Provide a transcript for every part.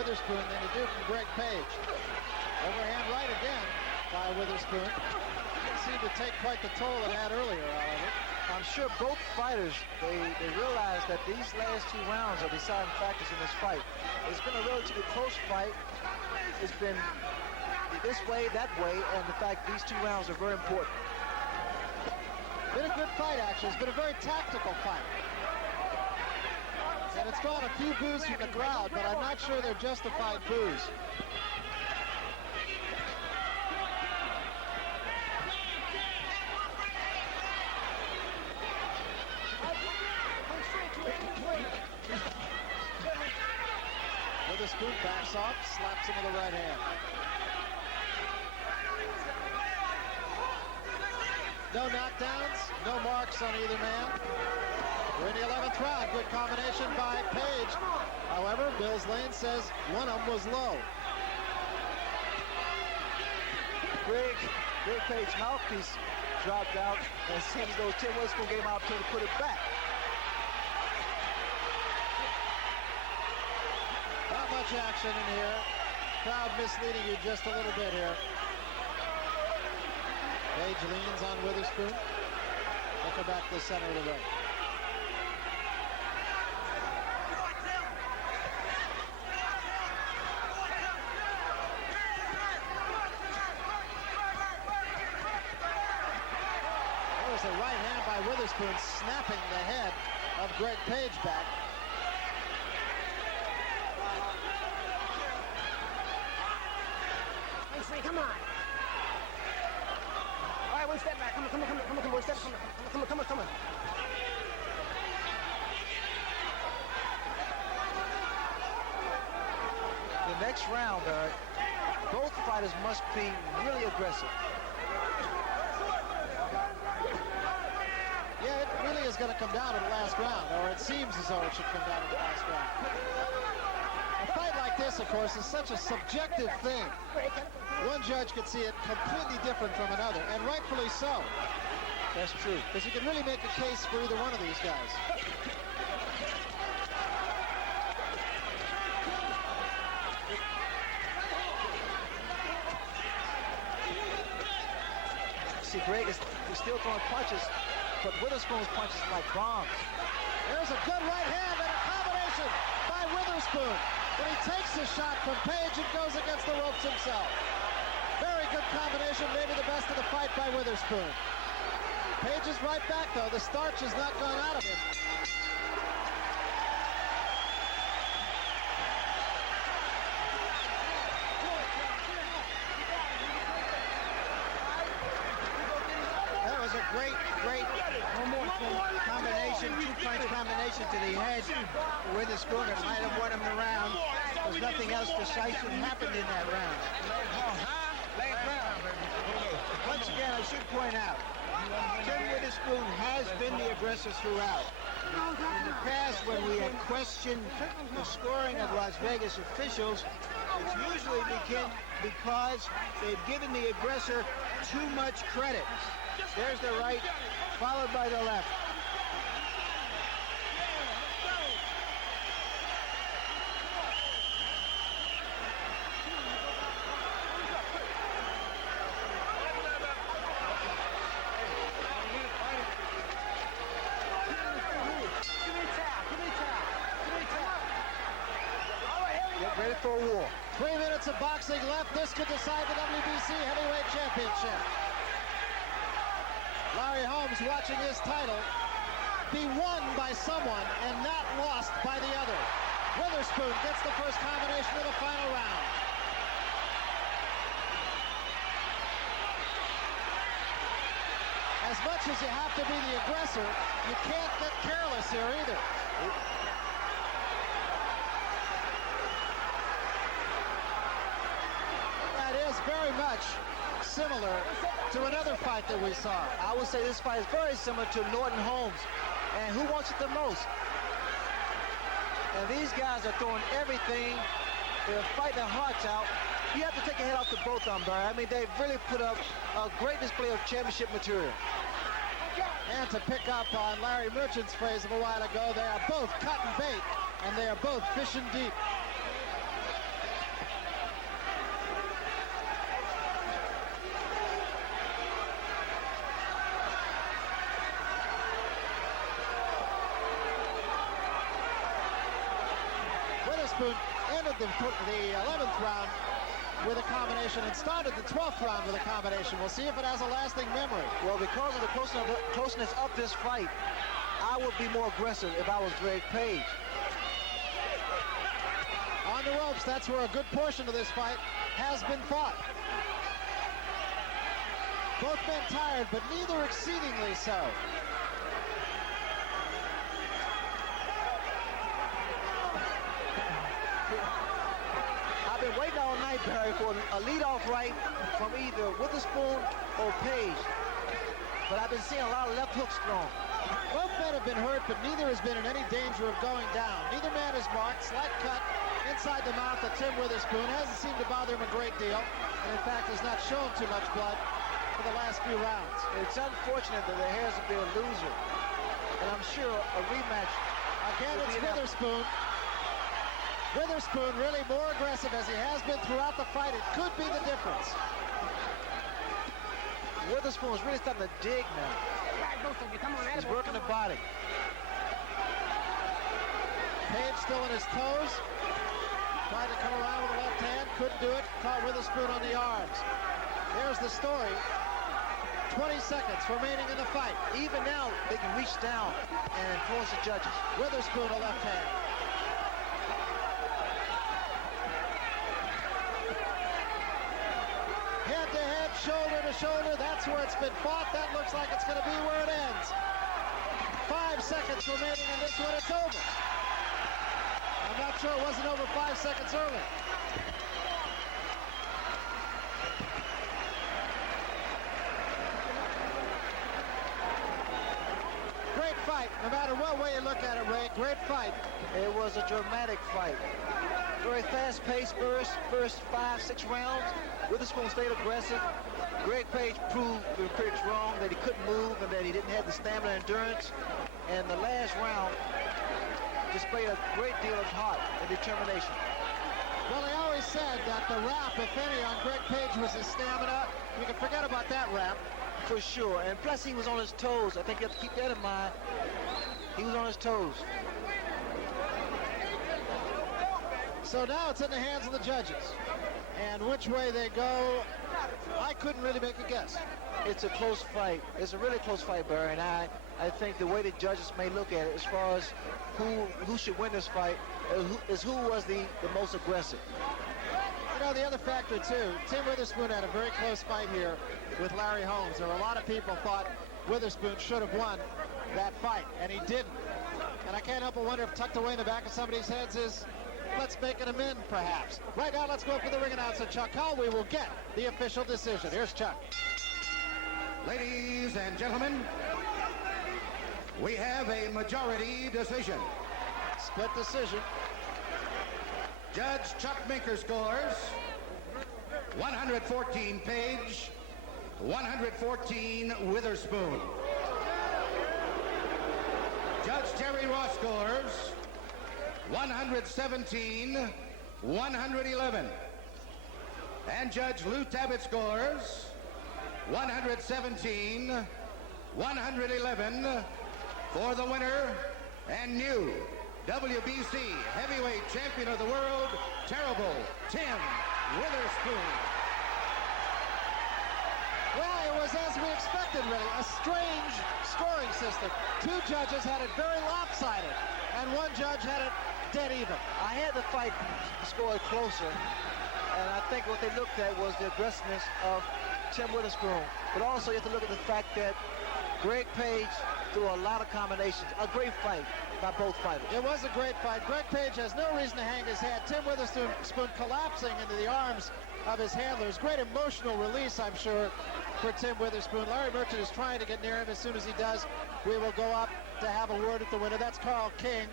Witherspoon than you do from Greg Page. Overhand right again by Witherspoon. Didn't seem to take quite the toll it had earlier, however. I'm sure both fighters, they realize that these last 2 rounds are deciding factors in this fight. It's been a relatively close fight. It's been this way, that way, and in fact, these 2 rounds are very important. Been a good fight, actually. It's been a very tactical fight. And it's drawn a few boos from the crowd, but I'm not sure they're justified boos. Witherspoon backs off, slaps him with the right hand. No knockdowns, no marks on either man. We're in the 11th round. Good combination by Page. However, Bills Lane says one of them was low. Greg Page's mouthpiece dropped out, and it seems as though Tim Witherspoon gave him an opportunity to put it back. Not much action in here. Crowd misleading you just a little bit here. Page leans on Witherspoon. Looking back to the center of the ring. There's a right hand by Witherspoon, snapping the head of Greg Page back. Come on. All right, one step back. Come on, one step. Come on. The next round, both fighters must be really aggressive. Yeah, it really is going to come down to the last round, or it seems as though it should come down to the last round. A fight like this, of course, is such a subjective thing. One judge could see it completely different from another, and rightfully so. That's true. Because you can really make a case for either one of these guys. See, Greg is still throwing punches, but Witherspoon's punches are like bombs. There's a good right hand and a combination by Witherspoon. But he takes the shot from Page and goes against the ropes himself. Very good combination, maybe the best of the fight by Witherspoon. Page is right back, though. The starch has not gone out of him. That was a great combination, 2-punch combination to the head. Witherspoon might have won him the round. There's nothing else decisive happened in that round. Once again, I should point out, Tim Witherspoon has been the aggressor throughout. In the past, when we have questioned the scoring of Las Vegas officials, it's usually because they've given the aggressor too much credit. There's the right, followed by the left. Get ready for a war. 3 minutes of boxing left. This could decide the WBC Heavyweight Championship. Larry Holmes watching his title be won by someone and not lost by the other. Witherspoon gets the first combination of the final round. As much as you have to be the aggressor, you can't get careless here either. That is very much similar to another fight that we saw. I would say this fight is very similar to Norton Holmes. And who wants it the most? And these guys are throwing everything. They're fighting their hearts out. You have to take your head off the both of them, Barry. I mean, they've really put up a great display of championship material. And to pick up on Larry Merchant's phrase of a while ago, they are both cutting bait, and they are both fishing deep. Witherspoon ended the 11th round with a combination and started the 12th round with a combination. We'll see if it has a lasting memory. Well, because of the closeness of this fight, I would be more aggressive if I was Greg Page. On the ropes, that's where a good portion of this fight has been fought. Both men tired, but neither exceedingly so. I've been waiting all night, Barry, for a leadoff right from either Witherspoon or Page. But I've been seeing a lot of left hooks thrown. Both men have been hurt, but neither has been in any danger of going down. Neither man is marked. Slight cut inside the mouth of Tim Witherspoon. Hasn't seemed to bother him a great deal. And in fact, has not shown too much blood for the last few rounds. It's unfortunate that there has to be a loser. And I'm sure a rematch. Again, it's Witherspoon. Witherspoon really more aggressive as he has been throughout the fight. It could be the difference. Witherspoon is really starting to dig now. He's working the body. Page still on his toes. Tried to come around with the left hand. Couldn't do it. Caught Witherspoon on the arms. There's the story. 20 seconds remaining in the fight. Even now, they can reach down and influence the judges. Witherspoon a left hand. Head-to-head, shoulder-to-shoulder, that's where it's been fought. That looks like it's going to be where it ends. 5 seconds remaining in this one, it's over. I'm not sure it wasn't over 5 seconds early. Great fight, no matter what way you look at it, Ray, great fight. It was a dramatic fight. Very fast-paced first 5-6 rounds. Witherspoon stayed aggressive. Greg Page proved the critics wrong, that he couldn't move and that he didn't have the stamina and endurance. And the last round displayed a great deal of heart and determination. Well, they always said that the rap, if any, on Greg Page was his stamina. You can forget about that rap. For sure, and plus he was on his toes. I think you have to keep that in mind. He was on his toes. So now it's in the hands of the judges. And which way they go, I couldn't really make a guess. It's a close fight. It's a really close fight, Barry, and I think the way the judges may look at it as far as who should win this fight is who was the most aggressive. You know, the other factor, too, Tim Witherspoon had a very close fight here with Larry Holmes. There were a lot of people thought Witherspoon should have won that fight, and he didn't. And I can't help but wonder if tucked away in the back of somebody's heads is, let's make an amend, perhaps. Right now, let's go for the ring announcer, Chuck Hull. We will get the official decision. Here's Chuck. Ladies and gentlemen, we have a majority decision. Split decision. Judge Chuck Minker scores 114 Page, 114 Witherspoon. Judge Terry Ross scores 117, 111. And Judge Lou Tabbitt scores 117, 111 for the winner and new WBC heavyweight champion of the world, terrible Tim Witherspoon. Well, it was as we expected, really. A strange scoring system. Two judges had it very lopsided, and one judge had it dead even. I had the fight scored closer, and I think what they looked at was the aggressiveness of Tim Witherspoon. But also you have to look at the fact that Greg Page threw a lot of combinations. A great fight by both fighters. It was a great fight. Greg Page has no reason to hang his head. Tim Witherspoon collapsing into the arms of his handlers. Great emotional release, I'm sure, for Tim Witherspoon. Larry Merchant is trying to get near him. As soon as he does, we will go up to have a word with the winner. That's Carl King,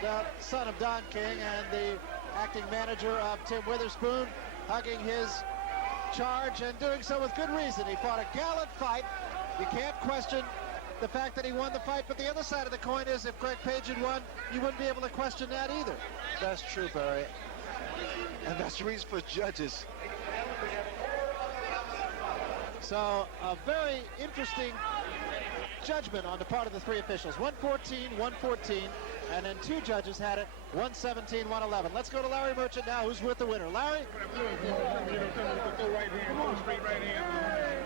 the son of Don King and the acting manager of Tim Witherspoon, hugging his charge and doing so with good reason. He fought a gallant fight. You can't question the fact that he won the fight, but the other side of the coin is if Greg Page had won, you wouldn't be able to question that either. That's true, Barry. And that's the reason for judges. So a very interesting judgment on the part of the three officials. 114, 114, And then 2 judges had it 117-111. Let's go to Larry Merchant now, who's with the winner. Larry?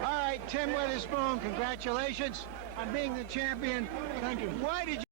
All right, Tim Witherspoon, congratulations on being the champion. Thank you. Why did you